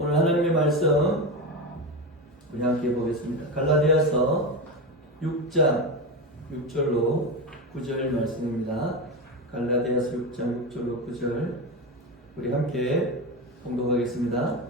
오늘 하나님의 말씀 우리 함께 보겠습니다. 갈라디아서 6장 6절로 9절 말씀입니다. 갈라디아서 6장 6절로 9절 우리 함께 봉독하겠습니다.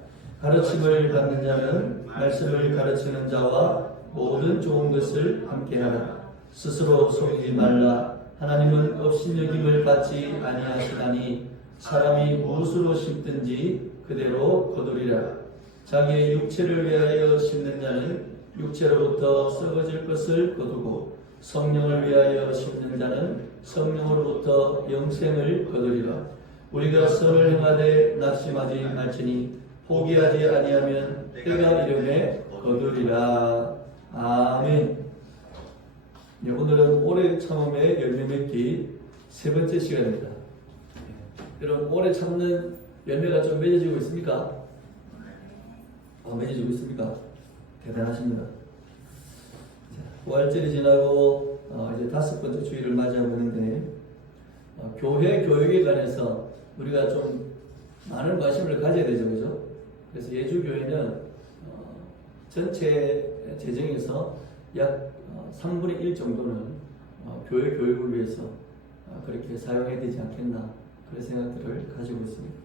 가르침을 받는 자는 말씀을 가르치는 자와 모든 좋은 것을 함께하라. 스스로 속이지 말라. 하나님은 업신여김을 받지 아니하시나니 사람이 무엇으로 심든지 그대로 거두리라. 자기의 육체를 위하여 심는 자는 육체로부터 썩어질 것을 거두고 성령을 위하여 심는 자는 성령으로부터 영생을 거두리라. 우리가 선을 행하되 낙심하지 말지니 포기하지 아니하면 때가 이르매 거두리라. 아멘. 네, 오늘은 오래 참음의 열매 맺기 세 번째 시간입니다. 여러분, 오래 참는 열매가 좀 맺어지고 있습니까? 맺어지고 있습니까? 대단하십니다. 부활절이 지나고 이제 5번째 주일을 맞이하고 있는데 교회 교육에 관해서 우리가 좀 많은 관심을 가져야 되죠, 그죠? 그래서 예주교회는 전체 재정에서 약 3분의 1 정도는 교회 교육을 위해서 그렇게 사용해야 되지 않겠나 그런 생각들을 가지고 있습니다.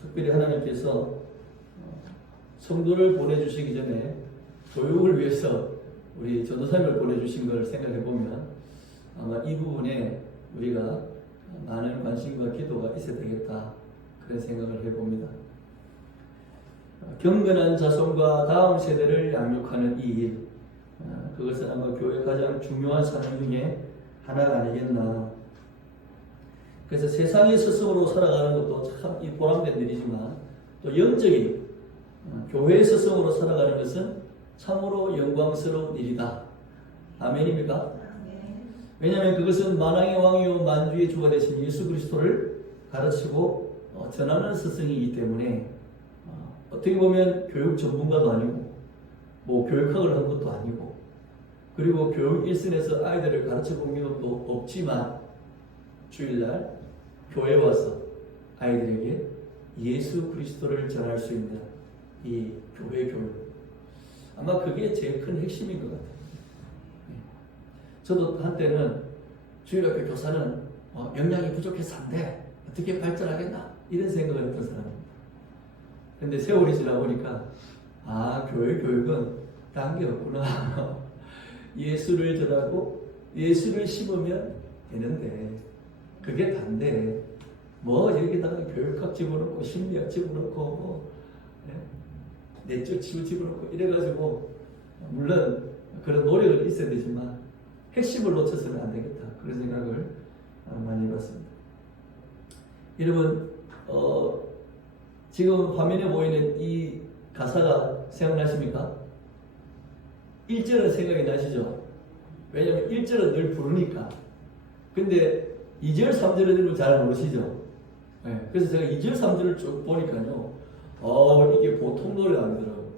특별히 하나님께서 성도를 보내주시기 전에 교육을 위해서 우리 전도사님을 보내주신 걸 생각해 보면 아마 이 부분에 우리가 많은 관심과 기도가 있어야 되겠다 그런 생각을 해봅니다. 경건한 자손과 다음 세대를 양육하는 이 일, 그것은 아마 교회의 가장 중요한 사명 중에 하나가 아니겠나. 그래서 세상의 스승으로 살아가는 것도 참 이 보람된 일이지만 또 영적인 교회의 스승으로 살아가는 것은 참으로 영광스러운 일이다. 아멘입니까? 왜냐하면 그것은 만왕의 왕이요 만주의 주가 되신 예수 그리스도를 가르치고 전하는 스승이기 때문에 어떻게 보면 교육 전문가도 아니고 뭐 교육학을 한 것도 아니고 그리고 교육 일선에서 아이들을 가르쳐 본 경험도 없지만 주일날 교회에 와서 아이들에게 예수 그리스도를 전할 수 있는 이 교회 교육, 아마 그게 제일 큰 핵심인 것 같아요. 저도 한때는 주일학교 교사는 역량이 부족해서 안 돼, 어떻게 발전하겠나 이런 생각을 했던 사람입니다. 근데 세월이 지나 보니까 교회 교육은 딴 게 없구나. 예수를 전하고 예수를 심으면 되는데 그게 단데 뭐 여기다가 교육학 집어넣고 심리학 집어넣고 뭐 내적 치유 집어넣고 이래가지고 물론 그런 노력은 있어야 되지만 핵심을 놓쳐서는 안 되겠다 그런 생각을 많이 해봤습니다. 여러분 지금 화면에 보이는 이 가사가 생각나십니까? 1절은 생각이 나시죠? 왜냐하면 1절은 늘 부르니까. 근데 2절, 3절은 여러분 잘 모르시죠? 네, 그래서 제가 2절, 3절을 쭉 보니까요, 이게 보통 노래가 아니더라고요.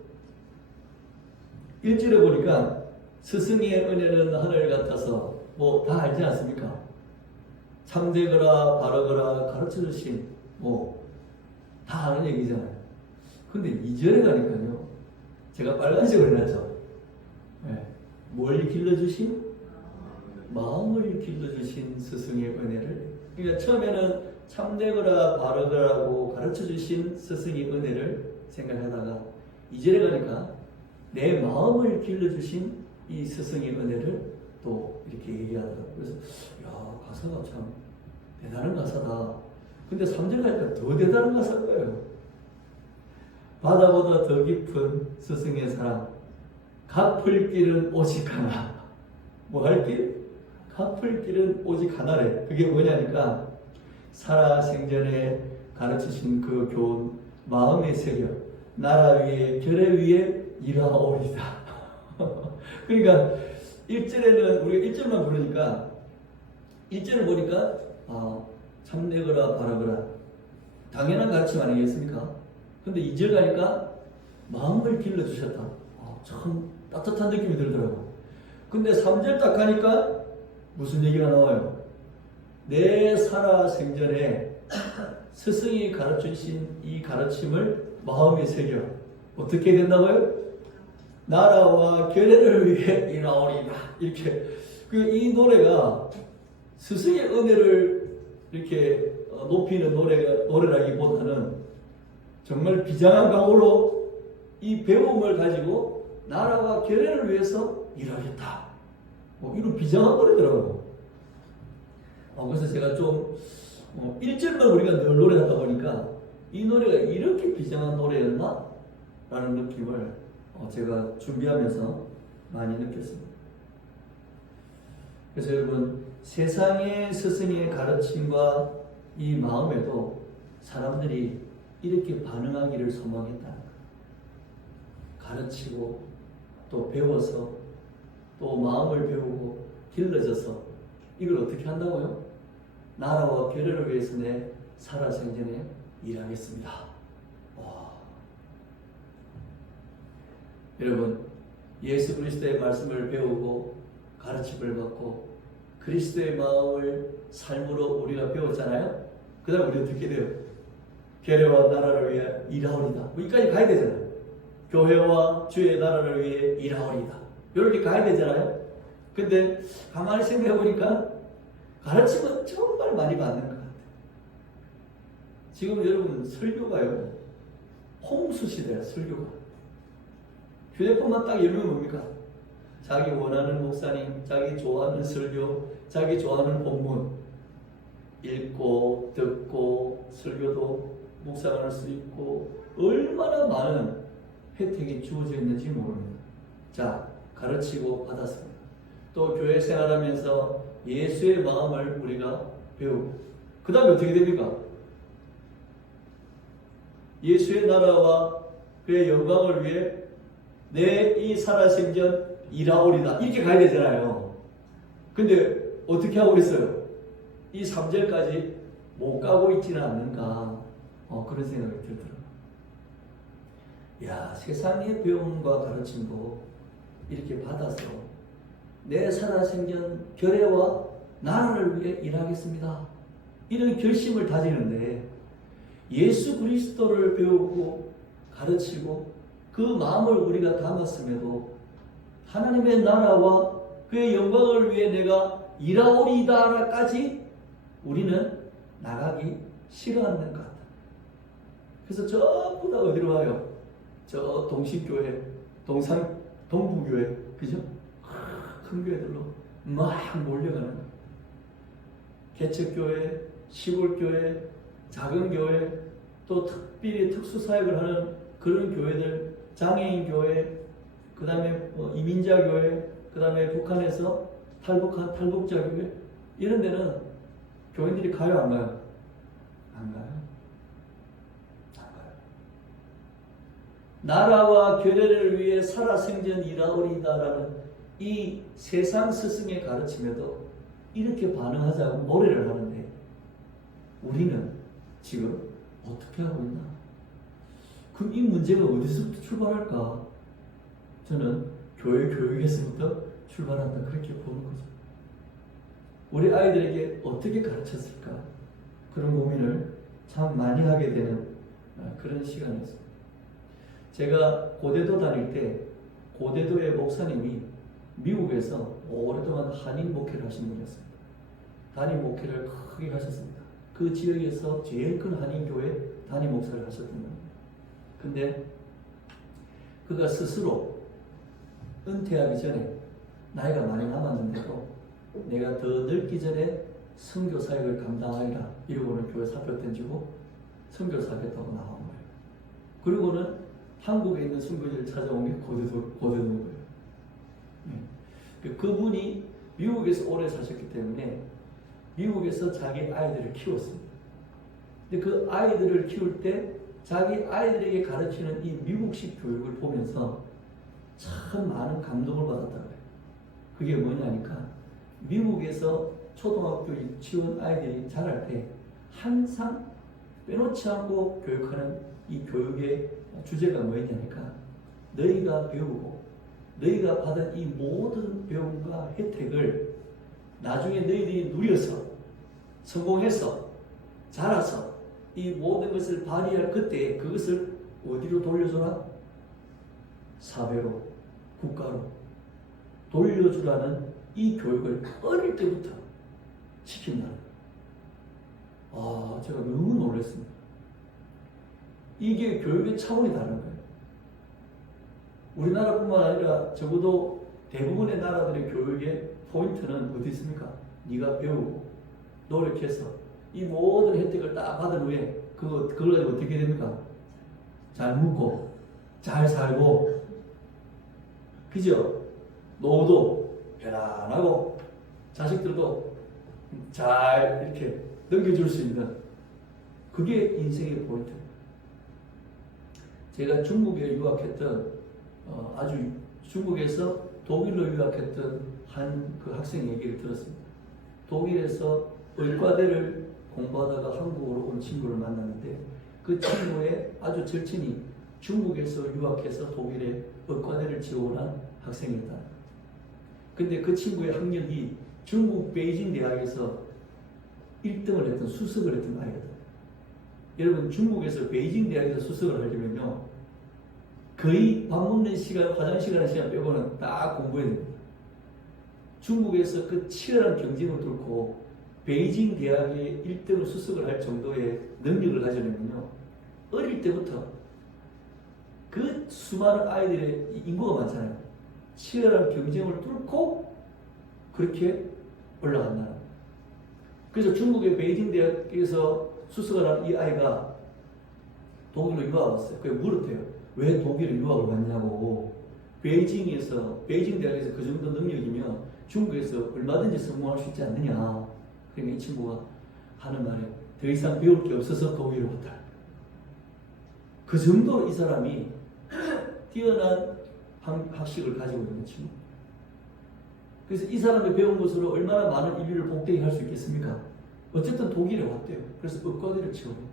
1절에 보니까 스승의 은혜는 하늘 같아서 뭐 다 알지 않습니까? 참되거라 바르거라 가르쳐주신 뭐 다 아는 얘기잖아요. 근데 2절에 가니까요, 제가 빨간색으로 해놨죠. 네, 뭘 길러주신? 마음을 길러주신 스승의 은혜를. 그러니까 처음에는 참되거라 바르거라고 가르쳐주신 스승의 은혜를 생각하다가 2절에 가니까 내 마음을 길러주신 이 스승의 은혜를 또 이렇게 얘기하더라고요. 그래서 가사가 참 대단한 가사다. 근데 3절 가니까 더 대단한 가사인 거예요. 바다보다 더 깊은 스승의 사랑, 갚을 길은 오직 하나. 뭐 할 길? 갚을 길은 오직 하나래. 그게 뭐냐니까 살아 생전에 가르치신 그 교훈 마음에 새겨 나라 위에 결례 위에 일하오리다. 그러니까 1절에는 우리가 1절만 부르니까 1절을 보니까 참되거라 바르거라 당연한 가르침 아니겠습니까? 근데 2절 가니까 마음을 길러주셨다. 참 따뜻한 느낌이 들더라고. 근데 3절 딱 가니까 무슨 얘기가 나와요? 내 살아 생전에 스승이 가르치신 이 가르침을 마음에 새겨. 어떻게 된다고요? 나라와 교회를 위해 일하오리다. 이렇게 이 노래가 스승의 은혜를 이렇게 높이는 노래라기보다는 정말 비장한 각오로 이 배움을 가지고 나라와 교회를 위해서 일하겠다. 이런 비장한 노래더라고요. 그래서 제가 좀 1절만 우리가 늘 노래하다 보니까 이 노래가 이렇게 비장한 노래였나? 라는 느낌을 제가 준비하면서 많이 느꼈습니다. 그래서 여러분, 세상의 스승의 가르침과 이 마음에도 사람들이 이렇게 반응하기를 소망했다. 가르치고 또 배워서 또 마음을 배우고 길러져서 이걸 어떻게 한다고요? 나라와 교회를 위해서 내 살아생전에 일하겠습니다. 와. 여러분, 예수 그리스도의 말씀을 배우고 가르침을 받고 그리스도의 마음을 삶으로 우리가 배웠잖아요. 그 다음 우리 어떻게 돼요? 교회와 나라를 위해 일하오리다. 여기까지 가야 되잖아요. 교회와 주의 나라를 위해 일하오리다. 이렇게 가야 되잖아요. 근데 가만히 생각해 보니까 가르침은 정말 많이 받는 것 같아요. 지금 여러분 설교가요, 홍수 시대야. 설교가 휴대폰만 딱 열면 뭡니까? 자기 원하는 목사님, 자기 좋아하는 설교, 자기 좋아하는 본문 읽고 듣고 설교도 묵상할 수 있고 얼마나 많은 혜택이 주어져 있는지 모릅니다. 자, 가르치고 받았습니다. 또 교회 생활하면서 예수의 마음을 우리가 배우고 그 다음에 어떻게 됩니까? 예수의 나라와 그의 영광을 위해 내 이 살아생전 일하오리다. 이렇게 가야 되잖아요. 근데 어떻게 하고 있어요? 이 3절까지 못 가고 있지는 않는가. 그런 생각이 들더라고요. 야, 세상의 배움과 가르침도 이렇게 받아서 내 살아생전 교회와 나라를 위해 일하겠습니다. 이런 결심을 다지는데 예수 그리스도를 배우고 가르치고 그 마음을 우리가 담았음에도 하나님의 나라와 그의 영광을 위해 내가 일하오리다까지 우리는 나가기 싫어하는 것 같다. 그래서 전부 다 어디로 와요? 저 동식교회, 동부교회, 그죠? 큰 교회들로 막 몰려가는 거예요. 개척교회, 시골교회, 작은 교회, 또 특별히 특수사역을 하는 그런 교회들, 장애인교회, 그 다음에 이민자교회, 그 다음에 북한에서 탈북한 탈북자교회, 이런 데는 교인들이 가요, 안 가요? 안 가요. 안 가요. 나라와 교회를 위해 살아생전 일하오리다라는 이 세상 스승의 가르침에도 이렇게 반응하자고 노래를 하는데 우리는 지금 어떻게 하고 있나? 그럼 이 문제가 어디서부터 출발할까? 저는 교회 교육에서부터 출발한다, 그렇게 보는 거죠. 우리 아이들에게 어떻게 가르쳤을까? 그런 고민을 참 많이 하게 되는 그런 시간이었습니다. 제가 고대도 다닐 때 고대도의 목사님이 미국에서 오랫동안 한인 목회를 하신 분이었습니다. 단임 목회를 크게 하셨습니다. 그 지역에서 제일 큰 한인교회 단임 목사를 하셨던 겁니다. 근데 그가 스스로 은퇴하기 전에 나이가 많이 남았는데도 내가 더 늙기 전에 선교 사역을 감당하리라 이러고는 교회 사표 던지고 선교를 하겠다고 나온 거예요. 그리고는 한국에 있는 선교지를 찾아온 게 고대도인 거예요. 그분이 미국에서 오래 사셨기 때문에 미국에서 자기 아이들을 키웠습니다. 근데 그 아이들을 키울 때 자기 아이들에게 가르치는 이 미국식 교육을 보면서 참 많은 감동을 받았다고 해요. 그게 뭐냐니까 미국에서 초등학교 유치원 아이들이 자랄 때 항상 빼놓지 않고 교육하는 이 교육의 주제가 뭐였냐니까 너희가 배우고 너희가 받은 이 모든 배움과 혜택을 나중에 너희들이 누려서 성공해서 자라서 이 모든 것을 발휘할 그때 그것을 어디로 돌려줘라? 사회로, 국가로 돌려주라는 이 교육을 어릴 때부터 시킨다. 제가 너무 놀랐습니다. 이게 교육의 차원이 다른 거예요. 우리나라뿐만 아니라 적어도 대부분의 나라들의 교육의 포인트는 어디 있습니까? 네가 배우고 노력해서 이 모든 혜택을 딱 받은 후에 그걸 가지고 어떻게 됩니까? 잘 묵고 잘 살고, 그죠? 노후도 편안하고 자식들도 잘 이렇게 넘겨줄 수 있는, 그게 인생의 포인트입니다. 제가 중국에 유학했던 아주 중국에서 독일로 유학했던 한 그 학생 얘기를 들었습니다. 독일에서 의과대를 공부하다가 한국으로 온 친구를 만났는데, 그 친구의 아주 절친이 중국에서 유학해서 독일에 의과대를 지원한 학생이었다. 근데 그 친구의 학력이 중국 베이징 대학에서 1등을 했던, 수석을 했던 아이거든. 여러분, 중국에서 베이징 대학에서 수석을 하려면요, 거의 밥 먹는 시간, 화장실 가는 시간 빼고는 다 공부해야 됩니다. 중국에서 그 치열한 경쟁을 뚫고 베이징 대학의 1등을 수석을 할 정도의 능력을 가지려면요, 어릴 때부터 그 수많은 아이들의 인구가 많잖아요. 치열한 경쟁을 뚫고 그렇게 올라간다. 그래서 중국의 베이징 대학에서 수석을 한 이 아이가 독일로 유학을 왔어요. 그게 물었대요. 왜 독일로 유학을 왔냐고. 베이징 대학에서 그 정도 능력이면 중국에서 얼마든지 성공할 수 있지 않느냐. 그러니까 이 친구가 하는 말에 더 이상 배울 게 없어서 독일로 왔다. 그 정도로 이 사람이 뛰어난 학식을 가지고 있는 친구. 그래서 이 사람이 배운 것으로 얼마나 많은 인류를 복되게 할 수 있겠습니까? 어쨌든 독일에 왔대요. 그래서 의과대를 지원했대요.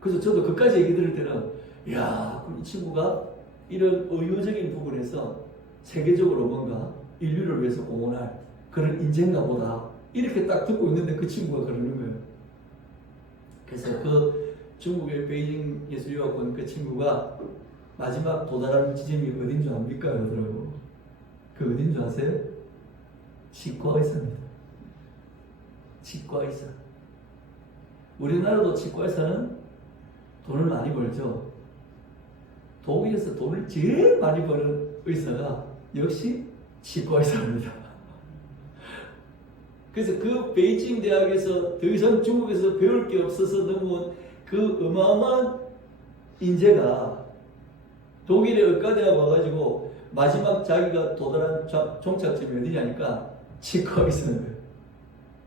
그래서 저도 그까지 얘기 들을 때는, 그럼 이 친구가 이런 의료적인 부분에서 세계적으로 뭔가 인류를 위해서 공헌할 그런 인재인가 보다, 이렇게 딱 듣고 있는데 그 친구가 그러는 거예요. 그래서 그 중국의 베이징에서 유학 온 그 친구가 마지막 도달하는 지점이 어딘 줄 압니까? 그러더라고. 그 어딘 줄 아세요? 치과의사입니다. 치과의사. 우리나라도 치과의사는 돈을 많이 벌죠. 독일에서 돈을 제일 많이 버는 의사가 역시 치과의사입니다. 그래서 그 베이징 대학에서 더 이상 중국에서 배울 게 없어서 넘어온 그 어마어마한 인재가 독일의 의과대학 와가지고 마지막 자기가 도달한 종착점이 어디냐니까 치과의사인 거예요.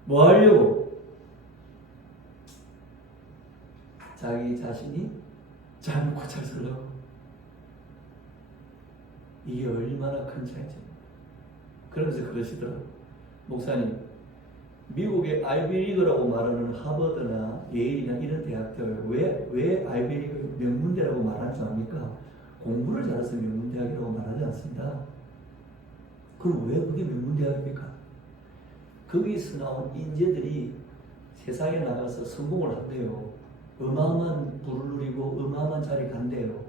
뭐 하려고? 자기 자신이 잘 먹고 잘 살라고. 이게 얼마나 큰 차이죠. 그러면서 그러시더라고요. 목사님, 미국의 아이비리그라고 말하는 하버드나 예일이나 이런 대학들 왜 아이비리그 명문대라고 말하지 않습니까? 공부를 잘해서 명문대학이라고 말하지 않습니다. 그럼 왜 그게 명문대학입니까? 거기서 나온 인재들이 세상에 나가서 성공을 한대요. 어마어마한 부를 누리고 어마어마한 자리에 간대요.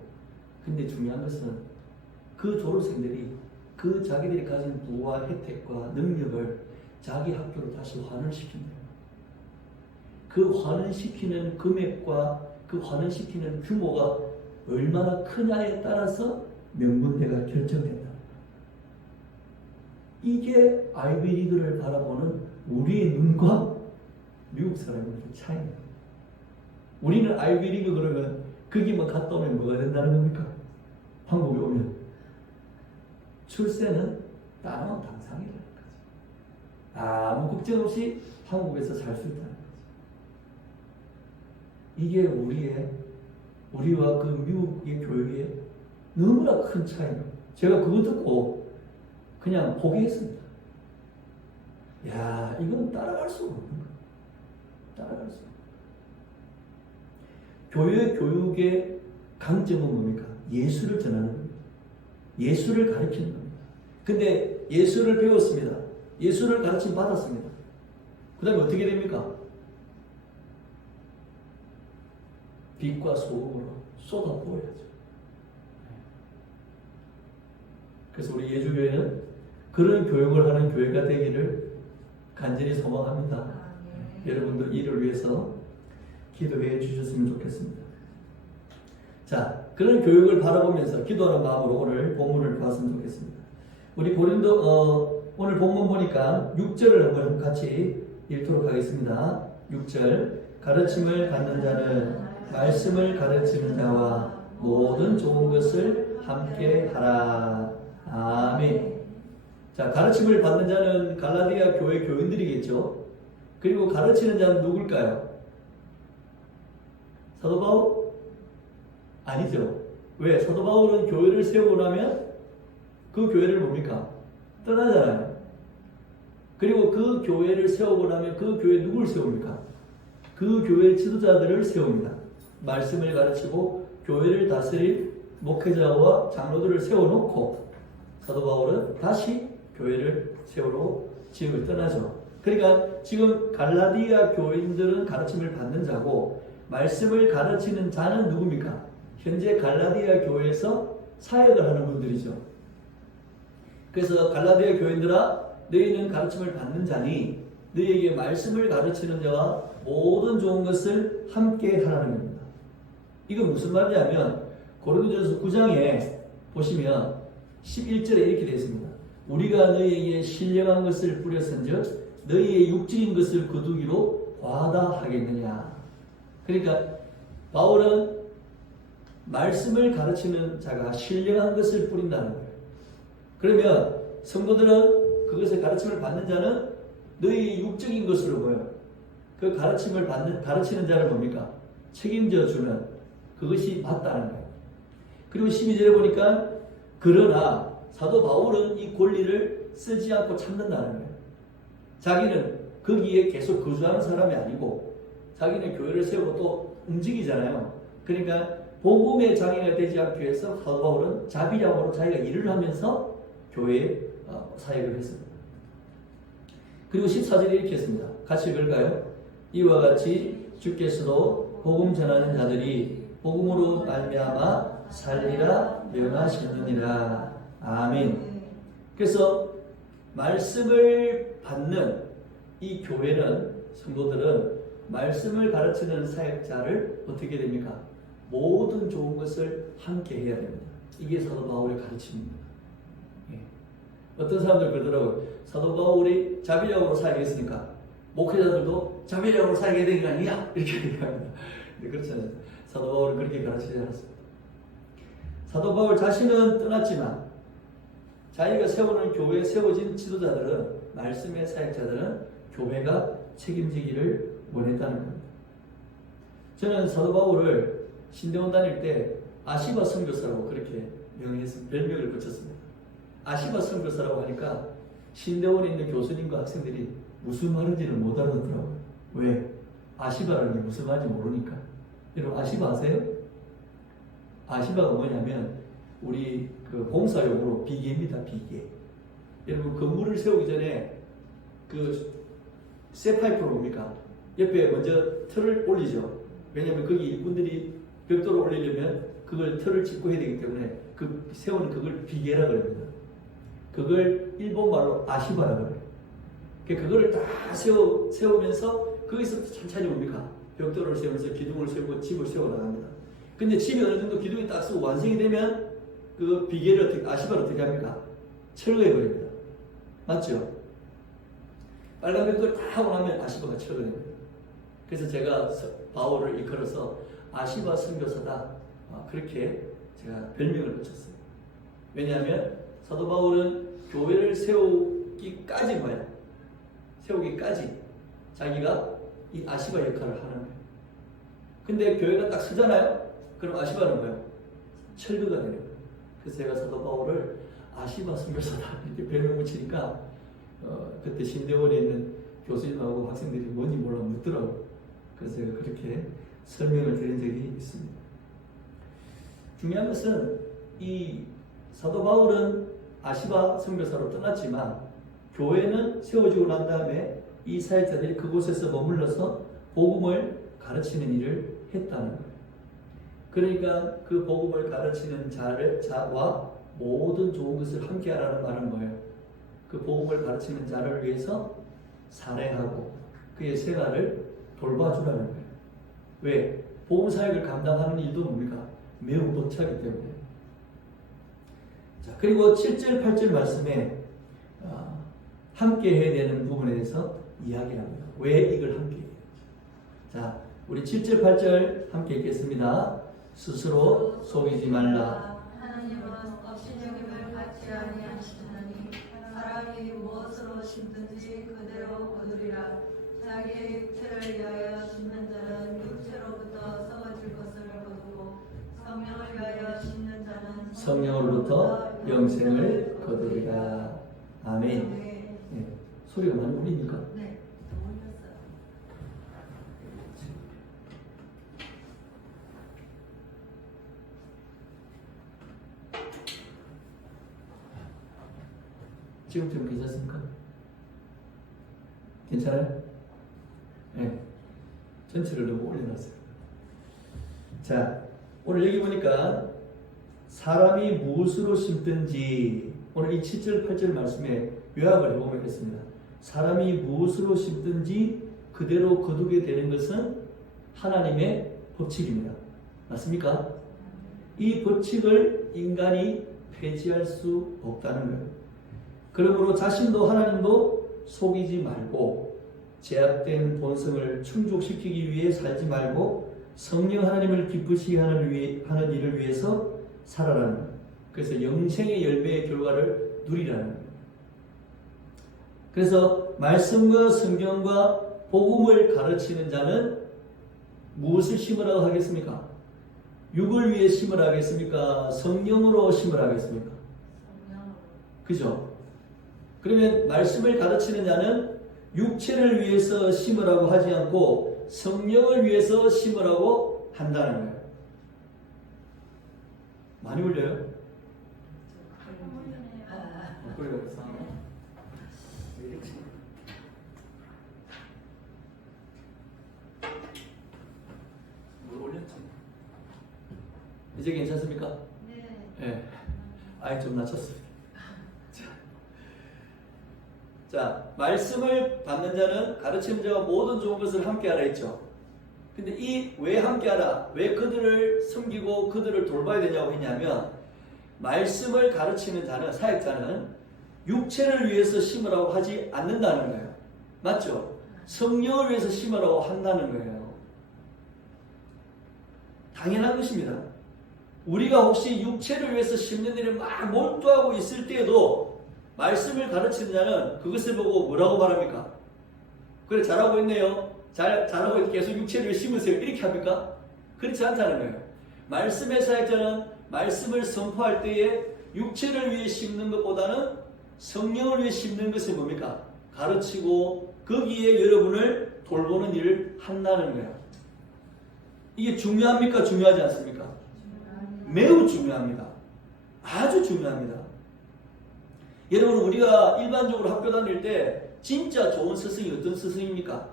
근데 중요한 것은 그 졸업생들이 그 자기들이 가진 부와 혜택과 능력을 자기 학교로 다시 환원시킨대요. 그 환원시키는 금액과 그 환원시키는 규모가 얼마나 크냐에 따라서 명문대가 결정된다. 이게 아이비리그를 바라보는 우리의 눈과 미국 사람들의 차이입니다. 우리는 아이비리그 그러면 거기만 갔다 오면 뭐가 된다는 겁니까? 한국에 오면 출세는 따놓은 당상이라는 거죠. 아무 걱정 없이 한국에서 살 수 있다는 거죠. 이게 우리와 그 미국의 교육의 너무나 큰 차이입니다. 제가 그거 듣고 그냥 포기했습니다. 이건 따라갈 수가 없는 거예요. 따라갈 수가 없어요. 교육의 강점은 뭡니까? 예술을 전하는 겁니다. 예술을 가르치는 겁니다. 근데 예술을 배웠습니다. 예술을 가르침 받았습니다. 그 다음에 어떻게 됩니까? 빛과 소음으로 쏟아부어야죠. 그래서 우리 예주교회는 그런 교육을 하는 교회가 되기를 간절히 소망합니다. 여러분도 이를 위해서 기도해 주셨으면 좋겠습니다. 자, 그런 교육을 바라보면서 기도하는 마음으로 오늘 본문을 보았으면 좋겠습니다. 우리 고린도 오늘 본문 보니까 6절을 한번 같이 읽도록 하겠습니다. 6절 가르침을 받는 자는 말씀을 가르치는 자와 모든 좋은 것을 함께 하라. 아멘. 자, 가르침을 받는 자는 갈라디아 교회 교인들이겠죠. 그리고 가르치는 자는 누굴까요? 사도 바울? 아니죠. 왜? 사도 바울은 교회를 세우고 나면 그 교회를 뭡니까? 떠나잖아요. 그리고 그 교회를 세우고 나면 그 교회 누굴 세웁니까? 그 교회 지도자들을 세웁니다. 말씀을 가르치고 교회를 다스릴 목회자와 장로들을 세워놓고 사도 바울은 다시 교회를 세우러 지역을 떠나죠. 그러니까 지금 갈라디아 교인들은 가르침을 받는 자고 말씀을 가르치는 자는 누굽니까? 현재 갈라디아 교회에서 사역을 하는 분들이죠. 그래서 갈라디아 교인들아 너희는 가르침을 받는 자니 너희에게 말씀을 가르치는 자와 모든 좋은 것을 함께 하라는 겁니다. 이건 무슨 말이냐면 고린도전서 9장에 보시면 11절에 이렇게 되어 있습니다. 우리가 너희에게 신령한 것을 뿌렸은즉 너희의 육적인 것을 거두기로 과하다 하겠느냐. 그러니까 바울은 말씀을 가르치는 자가 신령한 것을 뿌린다는 거예요. 그러면 성도들은 그것을 가르침을 받는 자는 너희의 육적인 것으로 보여요. 그 가르침을 가르치는 자를 뭡니까? 책임져 주는 그것이 맞다는 거예요. 그리고 12절에 보니까 그러나 사도 바울은 이 권리를 쓰지 않고 참는다는 거예요. 자기는 거기에 계속 거주하는 사람이 아니고 자기는 교회를 세우고 또 움직이잖아요. 그러니까 복음의 장애가 되지 않기 위해서 사도 바울은 자비량으로 자기가 일을 하면서 교회에 사역을 했습니다. 그리고 14절에 이렇게 했습니다. 같이 읽을까요? 이와 같이 주께서도 복음 전하는 자들이 복음으로 말미암아 살리라 명하시느니라. 아멘. 그래서 말씀을 받는 이 교회는 성도들은 말씀을 가르치는 사역자를 어떻게 됩니까? 모든 좋은 것을 함께 해야 됩니다. 이게 사도 바울의 가르침입니다. 예. 어떤 사람들 그러더라고요. 사도 바울이 자비력으로 사역했으니까 목회자들도 자비력으로 사역해야 되는 거 아니냐? 이렇게 얘기합니다. 근데 그렇지 않아요. 사도 바울은 그렇게 가르치지 않았습니다. 사도 바울 자신은 떠났지만 자기가 세우는 교회에 세워진 지도자들은 말씀의 사역자들은 교회가 책임지기를 원했다는 겁니다. 저는 사도 바울을 신대원 다닐 때 아시바 선교사라고 그렇게 별명을 붙였습니다. 아시바 선교사라고 하니까 신대원에 있는 교수님과 학생들이 무슨 말인지는 못 알아듣더라고요. 왜? 아시바라는 게 무슨 말인지 모르니까. 여러분 아시바 아세요? 아시바가 뭐냐면 우리 그 공사용으로 비계입니다. 비계. 여러분 건물을 세우기 전에 그 쇠파이프로 뭡니까? 옆에 먼저 틀을 올리죠. 왜냐하면 거기 일꾼들이 벽돌을 올리려면 그걸 틀을 짚고 해야 되기 때문에 그 세우는 그걸 비계라 그럽니다. 그걸 일본말로 아시바라 그래요. 그거를 다 세우면서 거기서 천천히 뭡니까? 벽돌을 세우면서 기둥을 세우고 집을 세워 나갑니다. 근데 집이 어느 정도 기둥이 딱 쓰고 완성이 되면 그 비계를 어떻게, 아시바를 어떻게 합니까? 철거해 버립니다. 맞죠? 빨간 벽돌 다 하고 나면 아시바가 철거됩니다. 그래서 제가 바울을 이끌어서 아시바 선교사다 그렇게 제가 별명을 붙였어요. 왜냐하면 사도 바울은 교회를 세우기까지 뭐야? 세우기까지 자기가 이 아시바 역할을 하는 거예요. 근데 교회가 딱 서잖아요? 그럼 아시바는 뭐예요? 철거가 되는 거예요. 그래서 제가 사도 바울을 아시바 선교사다 이렇게 별명 붙이니까 그때 신대원에 있는 교수님하고 학생들이 뭔지 몰라 묻더라고요. 그래서 제가 그렇게 설명을 드린 적이 있습니다. 중요한 것은 이 사도 바울은 아시바 선교사로 떠났지만 교회는 세워지고 난 다음에 이 사역자들이 그곳에서 머물러서 복음을 가르치는 일을 했다는 거예요. 그러니까 그 복음을 가르치는 자와 모든 좋은 것을 함께 하라는 말은 뭐예요? 그 복음을 가르치는 자를 위해서 살해하고 그의 생활을 돌봐주라는 거예요. 왜? 복음 사역을 감당하는 일도 뭡니까? 매우 벅차기 때문에. 자, 그리고 7절, 8절 말씀에 함께 해야 되는 부분에 대해서 이야기를 합니다. 왜 이걸 함께 해야 되는지. 자, 우리 7절, 8절 함께 읽겠습니다. 스스로 속이지 말라. 하나님은 업신여김을 받지 아니하시나니 사람이 무엇으로 심든지 그대로 거두리라. 자기의 육체를 위하여 심는 자는 육체로부터 썩어질 것을 거두고 성령을 위하여 심는 자는 성령으로부터 영생을 거두리라. 아멘. 네. 소리가 많이 울립니까? 네, 너무 울렸어요. 지금 좀 괜찮습니까? 괜찮아요? 네. 전체를 너무 올려놨어요. 자, 오늘 여기 보니까 사람이 무엇으로 심든지 오늘 이 7절, 8절 말씀에 요약을 해보면 이렇습니다. 사람이 무엇으로 심든지 그대로 거두게 되는 것은 하나님의 법칙입니다. 맞습니까? 이 법칙을 인간이 폐지할 수 없다는 거예요. 그러므로 자신도 하나님도 속이지 말고 제약된 본성을 충족시키기 위해 살지 말고 성령 하나님을 기쁘시게 하는 일을 위해서 살아라는 거예요. 그래서 영생의 열매의 결과를 누리라는 거예요. 그래서 말씀과 성경과 복음을 가르치는 자는 무엇을 심으라고 하겠습니까? 육을 위해 심으라 하겠습니까? 성령으로 심으라 하겠습니까? 그죠? 그러면 말씀을 가르치는 자는 육체를 위해서 심으라고 하지 않고 성령을 위해서 심으라고 한다는 거예요. 많이 울려요? 그래요. 물 올렸지? 이제 괜찮습니까? 네. 아예 좀 낮췄습니다. 자, 말씀을 받는 자는 가르치는 자와 모든 좋은 것을 함께 하라 했죠. 근데 이 왜 함께 하라? 왜 그들을 섬기고 그들을 돌봐야 되냐고 했냐면 말씀을 가르치는 자는, 사역자는 육체를 위해서 심으라고 하지 않는다는 거예요. 맞죠? 성령을 위해서 심으라고 한다는 거예요. 당연한 것입니다. 우리가 혹시 육체를 위해서 심는 일에 막 몰두하고 있을 때에도 말씀을 가르치는 자는 그것을 보고 뭐라고 말합니까? 그래, 잘하고 있네요. 잘하고 있는데 계속 육체를 심으세요. 이렇게 합니까? 그렇지 않다는 거예요. 말씀의 사역자는 말씀을 선포할 때에 육체를 위해 심는 것보다는 성령을 위해 심는 것을 뭡니까? 가르치고 거기에 여러분을 돌보는 일을 한다는 거예요. 이게 중요합니까? 중요하지 않습니까? 매우 중요합니다. 아주 중요합니다. 여러분, 우리가 일반적으로 학교 다닐 때 진짜 좋은 스승이 어떤 스승입니까?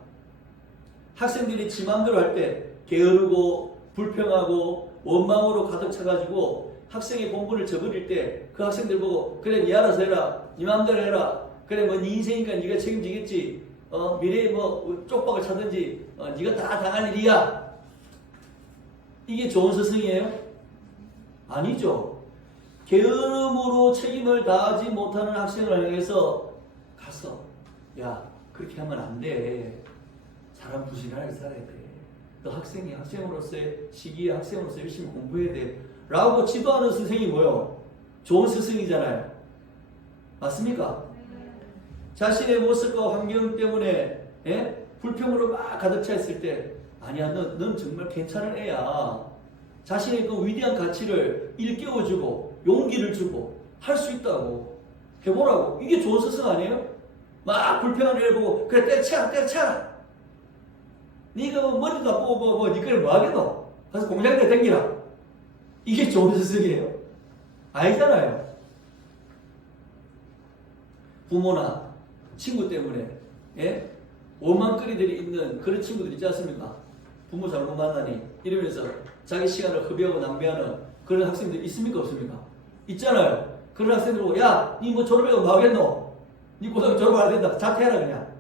학생들이 지 맘대로 할 때 게으르고 불평하고 원망으로 가득 차가지고 학생의 공부를 저버릴 때 그 학생들 보고 그래 니 알아서 해라, 니 맘대로 해라, 그래 뭐 니 인생이니까 니가 책임지겠지, 미래에 뭐 쪽박을 차든지 니가 다 당할 일이야. 이게 좋은 스승이에요? 아니죠. 게으름으로 책임을 다하지 못하는 학생을 향해서 가서 야, 그렇게 하면 안 돼. 사람 부지런하게 살아야 돼. 너 학생이 학생으로서의 시기에 학생으로서 열심히 공부해야 돼. 라고 지도하는 스승이 뭐요? 좋은 스승이잖아요. 맞습니까? 자신의 모습과 환경 때문에 불평으로 막 가득 차 있을 때 아니야, 넌 정말 괜찮은 애야. 자신의 그 위대한 가치를 일깨워주고 용기를 주고 할 수 있다고 해보라고. 이게 좋은 스승 아니에요? 막 불평하는 애를 보고 그래 때려쳐. 니가 머리도 아프고 니꺼를 뭐하겠노? 가서 공장에 댕기라. 이게 좋은 스승이에요? 아니잖아요. 부모나 친구 때문에 원망거리들이 있는 그런 친구들 있지 않습니까? 부모 잘못 만나니 이러면서 자기 시간을 허비하고 낭비하는 그런 학생들 있습니까 없습니까? 있잖아요. 그런 학생들 보고 야, 니 뭐 졸업해도 뭐 하겠노? 니 고등학교 졸업 안 된다. 자퇴해라 그냥.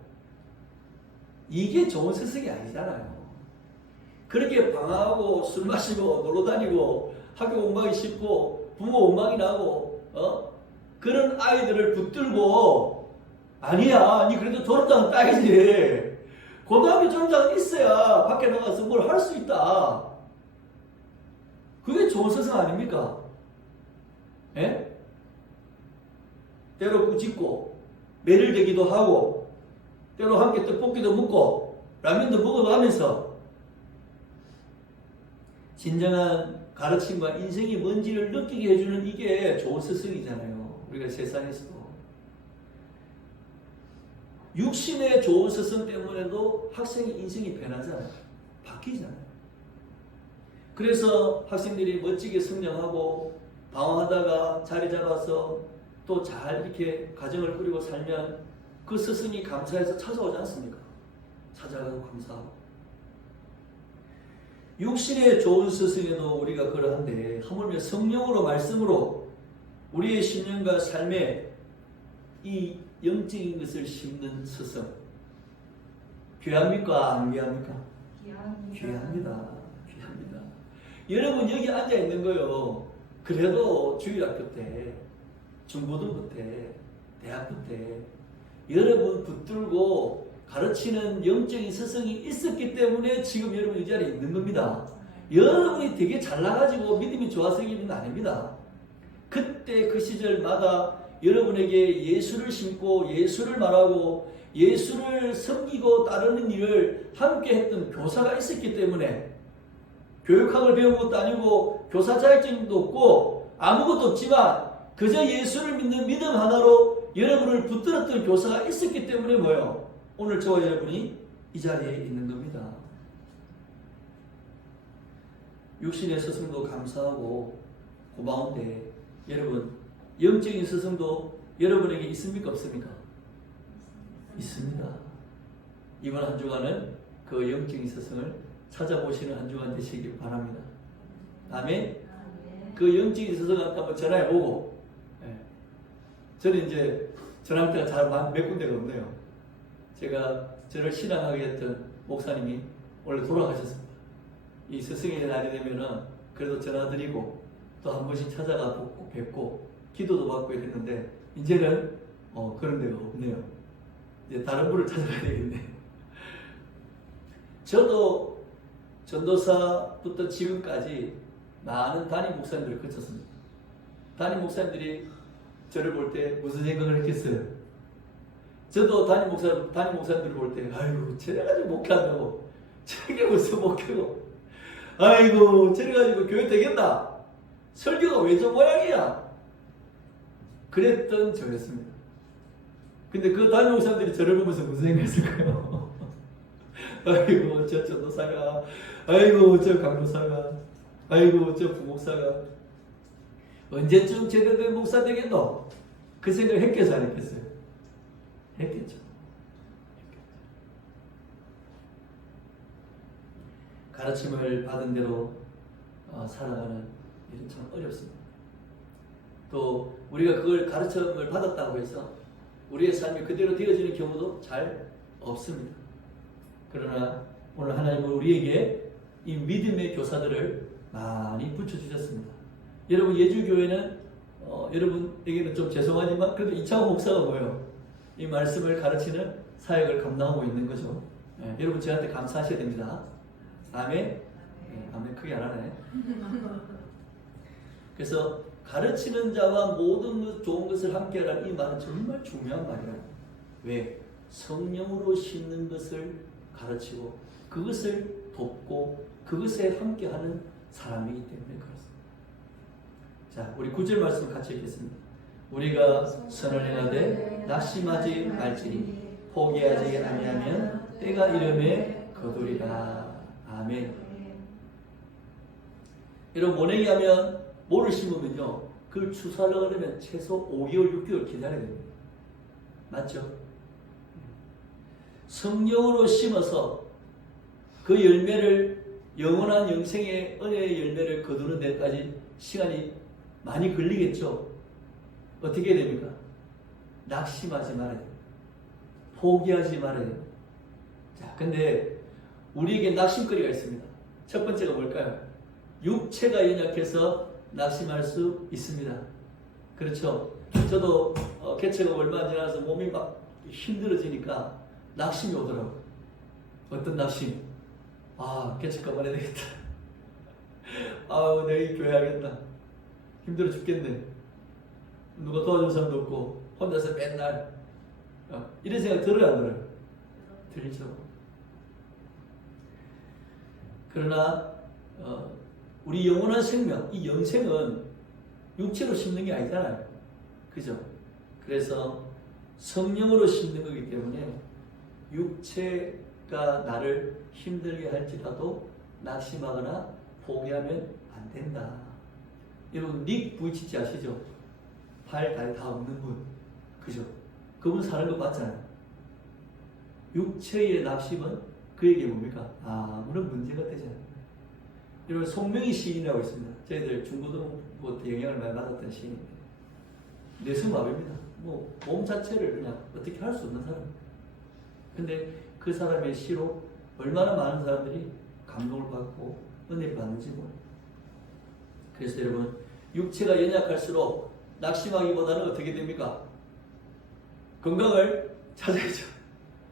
이게 좋은 스승이 아니잖아요. 그렇게 방황하고 술 마시고 놀러 다니고 학교 공부하기 쉽고 부모 원망이 나고 그런 아이들을 붙들고 아니야, 니 그래도 졸업장은 따야지. 고등학교 졸업장은 있어야 밖에 나가서 뭘 할 수 있다. 그게 좋은 스승 아닙니까? 예? 때로 꾸짖고 매를 대기도 하고 때로 함께 떡볶이도 먹고 라면도 먹어가면서 진정한 가르침과 인생이 뭔지를 느끼게 해주는 이게 좋은 스승이잖아요. 우리가 세상에서도 육신의 좋은 스승 때문에도 학생의 인생이 변하잖아요. 바뀌잖아요. 그래서 학생들이 멋지게 성장하고 방황하다가 자리 잡아서 또 잘 이렇게 가정을 꾸리고 살면 그 스승이 감사해서 찾아오지 않습니까? 찾아가고 감사하고. 육신의 좋은 스승에도 우리가 그러한데 하물며 성령으로 말씀으로 우리의 신념과 삶에 이 영적인 것을 심는 스승 귀합니까? 안 귀합니까? 귀합니다. 귀합니다. 여러분 여기 앉아 있는 거요. 그래도 주일학교 때, 중고등부 때, 대학부 때 여러분 붙들고 가르치는 영적인 스승이 있었기 때문에 지금 여러분 이 자리에 있는 겁니다. 여러분이 되게 잘나가지고 믿음이 좋아서 있는 거 아닙니다. 그때 그 시절마다 여러분에게 예수를 심고 예수를 말하고 예수를 섬기고 따르는 일을 함께 했던 교사가 있었기 때문에 교육학을 배운 것도 아니고 교사 자격증도 없고 아무것도 없지만 그저 예수를 믿는 믿음 하나로 여러분을 붙들었던 교사가 있었기 때문에 뭐예요? 오늘 저와 여러분이 이 자리에 있는 겁니다. 육신의 스승도 감사하고 고마운데 여러분 영적인 스승도 여러분에게 있습니까 없습니까? 있습니다. 이번 한 주간은 그 영적인 스승을 찾아보시는 한 주간 되시길 바랍니다. 아멘. 그 영적인 스승한테 한번 전화해보고 저는 이제 전화할 때가 잘 몇 군데가 없네요. 제가 저를 신앙하게 했던 목사님이 원래 돌아가셨습니다. 이 스승의 날이 되면은 그래도 전화드리고 또 한 번씩 찾아가 뵙고 기도도 받고 이랬는데 이제는 그런 데가 없네요. 이제 다른 분을 찾아가야 되겠네. 저도 전도사부터 지금까지 많은 담임 목사님들을 거쳤습니다. 담임 목사님들이 저를 볼 때 무슨 생각을 했겠어요? 저도 담임 목사님들을 볼 때 아이고 저래가지고 목회한다고 저게 무슨 목회고 아이고 저래가지고 교회 되겠나? 설교가 왜 저 모양이야? 그랬던 저였습니다. 근데 그 담임 목사님들이 저를 보면서 무슨 생각했을까요? 아이고 저 전도사가 아이고 저 강도사가 아이고 저 부목사가 언제쯤 제대로 된 목사 되겠노? 그 생각을 했겠어요 안 했겠어요? 했겠죠. 가르침을 받은 대로 살아가는 일은 참 어렵습니다. 또 우리가 그걸 가르침을 받았다고 해서 우리의 삶이 그대로 되어지는 경우도 잘 없습니다. 그러나 오늘 하나님은 우리에게 이 믿음의 교사들을 많이 붙여주셨습니다. 여러분 예주교회는 여러분에게는 좀 죄송하지만 그래도 이창호 목사가 뭐예요? 이 말씀을 가르치는 사역을 감당하고 있는 거죠. 여러분 저한테 감사하셔야 됩니다. 아멘. 아멘 크게 안 하네. 그래서 가르치는 자와 모든 좋은 것을 함께하라는 이 말은 정말 중요한 말이에요. 왜? 성령으로 심는 것을 가르치고 그것을 돕고 그것에 함께하는 사람이기 때문에 그렇습니다. 자, 우리 9절 말씀 같이 읽겠습니다. 우리가 선을 행하되 낙심하지 말지니 포기하지 아니하면 때가 이름에 거두리라. 아멘. 여러분 모내기 하면 뭐를 심으면요 그걸 추수하려고 하면 최소 5개월 6개월 기다려야 됩니다. 맞죠? 성령으로 심어서 그 열매를 영원한 영생의 은혜의 열매를 거두는 데까지 시간이 많이 걸리겠죠. 어떻게 해야 됩니까? 낙심하지 말아야 됩니다. 포기하지 말아야 됩니다. 자, 근데 우리에게 낙심거리가 있습니다. 첫 번째가 뭘까요? 육체가 연약해서 낙심할 수 있습니다. 그렇죠? 저도 개체가 얼마 안 지나서 몸이 막 힘들어지니까 낙심이 오더라고요. 어떤 낙심? 아, 개체 그만해야 되겠다. 아우, 내일 교회 하겠다. 힘들어 죽겠네. 누가 도와줄 사람도 없고 혼자서 맨날 이런 생각 들어요, 안 들어요? 들죠. 그러나 우리 영원한 생명, 이 영생은 육체로 심는 게 아니잖아요. 그죠? 그래서 성령으로 심는 거기 때문에 육체가 나를 힘들게 할지라도 낙심하거나 포기하면 안 된다. 여러분 닉 부이치치 아시죠? 팔, 다리 다 없는 분. 그죠? 그분 사는 거 봤잖아요. 육체의 낙심은 그에게 뭡니까? 아무런 문제가 되지 않아요. 여러분 송명희 시인이라고 있습니다. 저희들 중고등부 때 영향을 많이 받았던 시인인데 뇌수마비입니다. 뭐 몸 자체를 그냥 어떻게 할 수 없는 사람. 근데 그 사람의 시로 얼마나 많은 사람들이 감동을 받고 은혜를 받는지 몰라요. 그래서 여러분 육체가 연약할수록 낙심하기보다는 어떻게 됩니까? 건강을 찾아야죠.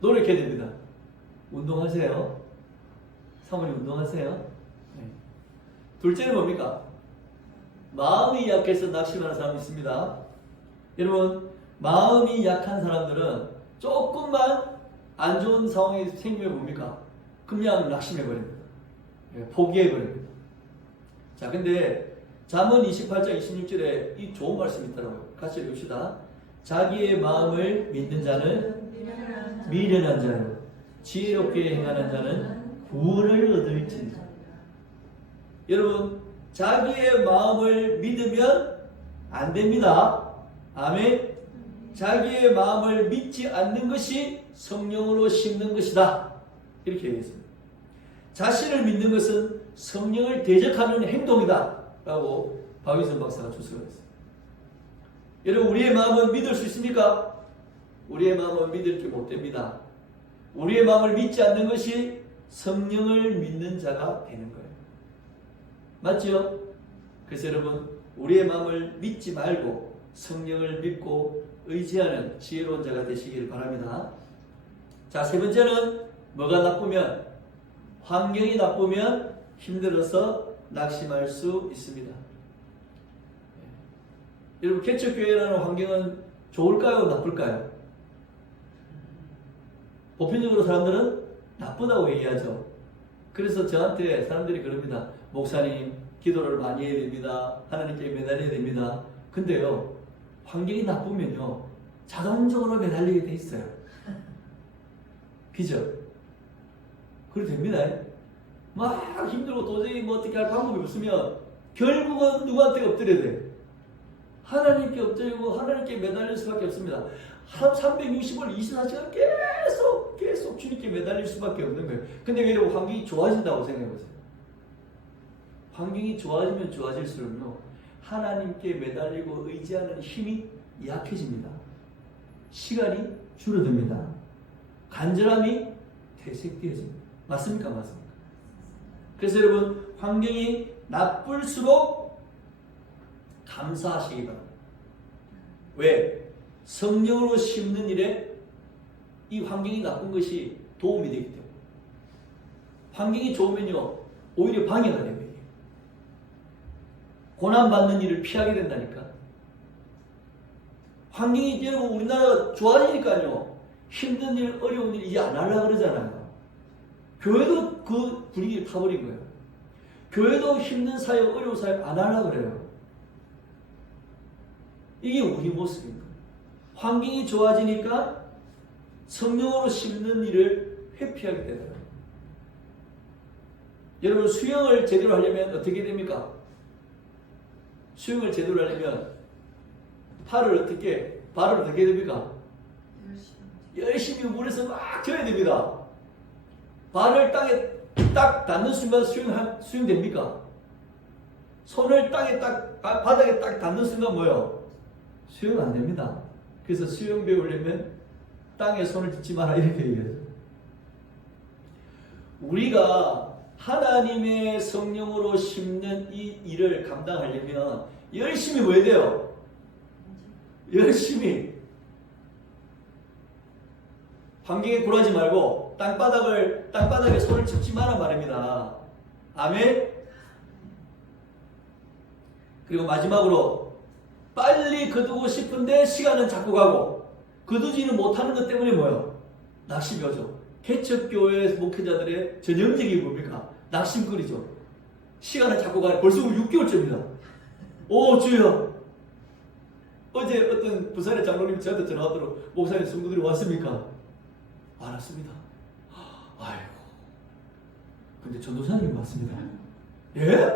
노력해야 됩니다. 운동하세요. 사모님 운동하세요. 네. 둘째는 뭡니까? 마음이 약해서 낙심하는 사람이 있습니다. 여러분 마음이 약한 사람들은 조금만 안 좋은 상황이 생기면 뭡니까? 그냥 낙심해버립니다. 포기해버립니다. 자, 근데 잠언 28장 26절에 이 좋은 말씀이 있더라고요. 같이 읽읍시다. 자기의 마음을 믿는 자는 미련한 자요, 지혜롭게 행하는 자는 구원을 얻을지니라. 여러분 자기의 마음을 믿으면 안 됩니다. 아멘. 자기의 마음을 믿지 않는 것이 성령으로 심는 것이다. 이렇게 얘기했습니다. 자신을 믿는 것은 성령을 대적하는 행동이다 라고 박유선 박사가 주석을 했습니다. 여러분 우리의 마음은 믿을 수 있습니까? 우리의 마음은 믿을 게 못 됩니다. 우리의 마음을 믿지 않는 것이 성령을 믿는 자가 되는 거예요. 맞죠? 그래서 여러분 우리의 마음을 믿지 말고 성령을 믿고 의지하는 지혜로운 자가 되시길 바랍니다. 자, 세 번째는 뭐가 나쁘면, 환경이 나쁘면 힘들어서 낙심할 수 있습니다. 여러분 개척교회라는 환경은 좋을까요? 나쁠까요? 보편적으로 사람들은 나쁘다고 얘기하죠. 그래서 저한테 사람들이 그럽니다. 목사님 기도를 많이 해야 됩니다. 하나님께 매달려야 됩니다. 근데요 환경이 나쁘면요 자동적으로 매달리게 돼 있어요. 그죠? 그래도 됩니다. 막 힘들고 도저히 뭐 어떻게 할 방법이 없으면 결국은 누구한테 엎드려야 돼? 하나님께 엎드리고 하나님께 매달릴 수밖에 없습니다. 365일 24시간 계속 주님께 매달릴 수밖에 없는 거예요. 근데 왜 이러고 환경이 좋아진다고 생각해보세요. 환경이 좋아지면 좋아질수록요 하나님께 매달리고 의지하는 힘이 약해집니다. 시간이 줄어듭니다. 간절함이 퇴색되어집니다. 맞습니까? 맞습니까? 그래서 여러분 환경이 나쁠수록 감사하시기 바랍니다. 왜? 성령으로 심는 일에 이 환경이 나쁜 것이 도움이 되기 때문에. 환경이 좋으면요 오히려 방해가 됩니다. 고난받는 일을 피하게 된다니까. 환경이 여러분 우리나라가 좋아지니까요 힘든 일, 어려운 일 이제 안 하려고 그러잖아요. 교회도 그 분위기를 타버린 거예요. 교회도 힘든 사역, 어려운 사역 안 하려고 그래요. 이게 우리 모습입니다. 환경이 좋아지니까 성령으로 심는 일을 회피하게 되더라고요. 여러분 수영을 제대로 하려면 어떻게 됩니까? 수영을 제대로 하려면 발을 어떻게 됩니까? 열심히 물에서 막 져야 됩니다. 발을 땅에 딱 닿는 순간 수용됩니까? 손을 땅에 바닥에 딱 닿는 순간 뭐요? 수용 안 됩니다. 그래서 수영 배우려면 땅에 손을 딛지 마라 이렇게 얘기해요. 우리가 하나님의 성령으로 심는 이 일을 감당하려면 열심히 뭐 해야 돼요? 열심히 환경에 굴하지 말고 땅바닥에 손을 짚지 마라 말입니다. 아멘. 그리고 마지막으로 빨리 거두고 싶은데 시간은 자꾸 가고 거두지는 못하는 것 때문에 뭐예요? 낙심이 오죠. 개척교회 목회자들의 전형적인 뭡니까? 낙심거리죠. 시간을 자꾸 가요. 벌써 6개월째입니다. 오 주여, 어제 어떤 부산의 장로님이 저한테 전화 오도록 목사님 성도들이 왔습니까? 안 왔습니다. 아이고, 근데 전도사님이 왔습니다. 예?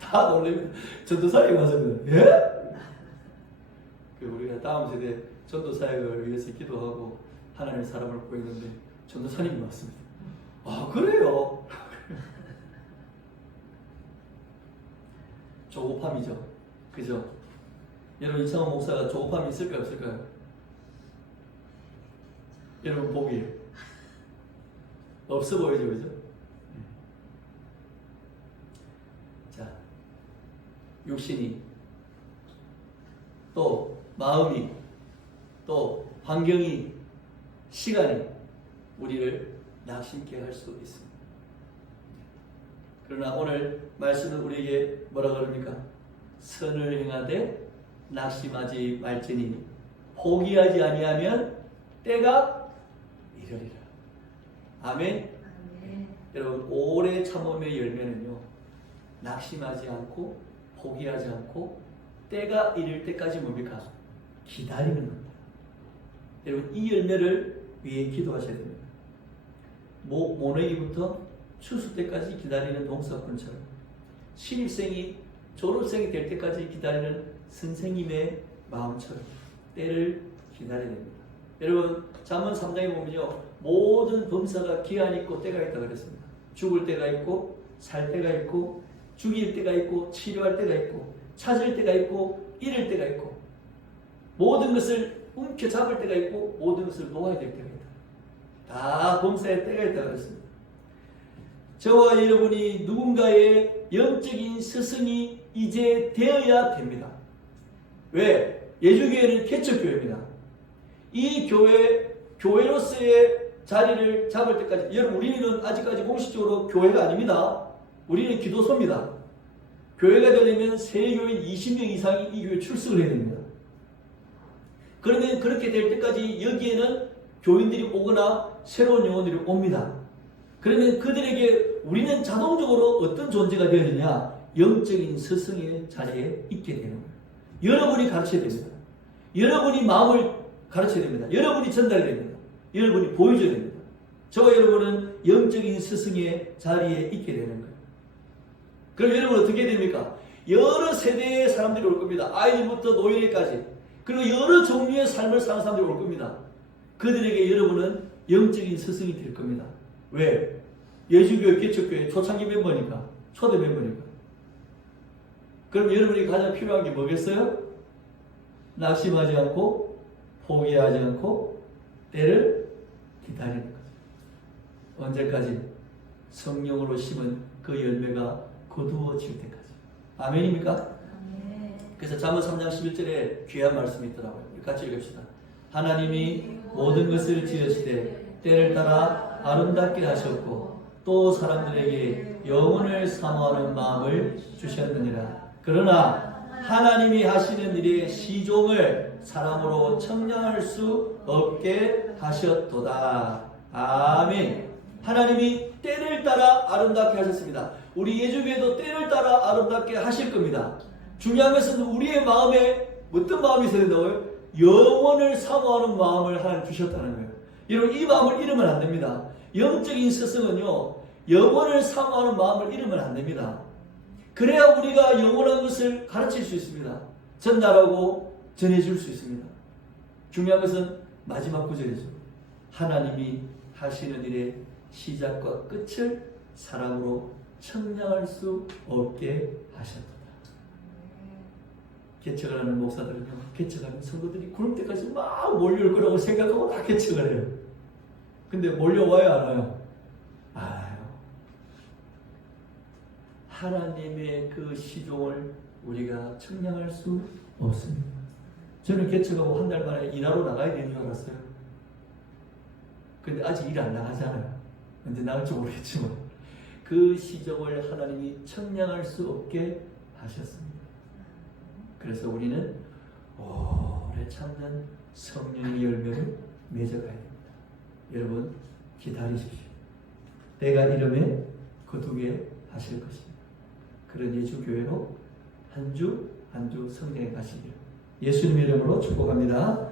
다 놀랍니다. 전도사님이 왔습니다. 예? 우리가 다음 세대 전도 사역을 위해서 기도하고 하나님의 사람을 보이는데 전도사님이 왔습니다. 아 그래요? 조급함이죠. 그죠? 여러분 이창호 목사가 조급함이 있을까요? 없을까요? 여러분 보기에 없어 보이죠, 그죠? 자, 육신이 또 마음이 또 환경이 시간이 우리를 낙심케 할 수 있습니다. 그러나 오늘 말씀은 우리에게 뭐라 그럽니까? 선을 행하되 낙심하지 말지니 포기하지 아니하면 때가 이르리라. 아멘. 아멘. 여러분 오래 참음의 열매는요, 낙심하지 않고 포기하지 않고 때가 이를 때까지 뭡니까? 기다리는 겁니다. 여러분 이 열매를 위해 기도하셔야 됩니다. 모내기부터 추수 때까지 기다리는 동서꾼처럼 신입생이 졸업생이 될 때까지 기다리는 선생님의 마음처럼 때를 기다려야 됩니다. 여러분 잠언 3장에 보면요, 모든 범사가 기한이 있고 때가 있다고 그랬습니다. 죽을 때가 있고 살 때가 있고 죽일 때가 있고 치료할 때가 있고 찾을 때가 있고 잃을 때가 있고 모든 것을 움켜잡을 때가 있고 모든 것을 놓아야 될 때가 있다. 다 범사의 때가 있다고 그랬습니다. 저와 여러분이 누군가의 영적인 스승이 이제 되어야 됩니다. 왜? 예주교회는 개척교회입니다. 이 교회로서의 자리를 잡을 때까지, 여러분 우리는 아직까지 공식적으로 교회가 아닙니다. 우리는 기도소입니다. 교회가 되려면 세교인 20명 이상이 이 교회에 출석을 해야 됩니다. 그러면 그렇게 될 때까지 여기에는 교인들이 오거나 새로운 영혼들이 옵니다. 그러면 그들에게 우리는 자동적으로 어떤 존재가 되어야 되냐? 영적인 스승의 자리에 있게 되는 거예요. 여러분이 가르쳐야 됩니다. 여러분이 마음을 가르쳐야 됩니다. 여러분이 전달해야 됩니다. 여러분이 보여줘야 됩니다. 저와 여러분은 영적인 스승의 자리에 있게 되는 거예요. 그럼 여러분 어떻게 됩니까? 여러 세대의 사람들이 올 겁니다. 아이부터 노인에까지. 그리고 여러 종류의 삶을 사는 사람들이 올 겁니다. 그들에게 여러분은 영적인 스승이 될 겁니다. 왜? 예수교회, 개척교회 초창기 멤버니까, 초대 멤버니까. 그럼 여러분이 가장 필요한 게 뭐겠어요? 낙심하지 않고 포기하지 않고 때를 기다리는 거죠. 언제까지? 성령으로 심은 그 열매가 거두어질 때까지. 아멘입니까? 아멘. 그래서 잠언 3장 11절에 귀한 말씀이 있더라고요. 우리 같이 읽읍시다. 하나님이 모든 것을 지으시되 때를 따라 아름답게 하셨고 또 사람들에게 영혼을 사모하는 마음을 주셨느니라. 그러나 하나님이 하시는 일의 시종을 사람으로 청량할 수 없게 하셨도다. 아멘. 하나님이 때를 따라 아름답게 하셨습니다. 우리 예주교회도 때를 따라 아름답게 하실 겁니다. 중요한 것은 우리의 마음에 어떤 마음이 있어야 된다고요? 영혼을 사모하는 마음을 하나님 주셨다는 거예요. 여러분 이 마음을 잃으면 안 됩니다. 영적인 스승은요, 영혼을 사모하는 마음을 잃으면 안 됩니다. 그래야 우리가 영원한 것을 가르칠 수 있습니다. 전달하고 전해줄 수 있습니다. 중요한 것은 마지막 구절이죠. 하나님이 하시는 일의 시작과 끝을 사람으로 측량할 수 없게 하셨다. 개척을 하는 목사들은요, 개척하는 성도들이 구름 때까지 막 몰려올 거라고 생각하고 다 개척을 해요. 근데 몰려와요, 안 와요? 알아요. 하나님의 그 시종을 우리가 측량할 수 없습니다. 저는 개척하고 한 달 만에 일하러 나가야 되는 줄 알았어요. 근데 아직 일 안 나가잖아요. 근데 나갈지 모르겠지만 그 시종을 하나님이 측량할 수 없게 하셨습니다. 그래서 우리는 오래 참는 성령의 열매를 맺어가야 됩니다. 여러분 기다리십시오. 때가 이름에 거두게 하실 것입니다. 그런 예주 교회로 한 주 한 주 성장해 가시길 예수님 이름으로 축복합니다.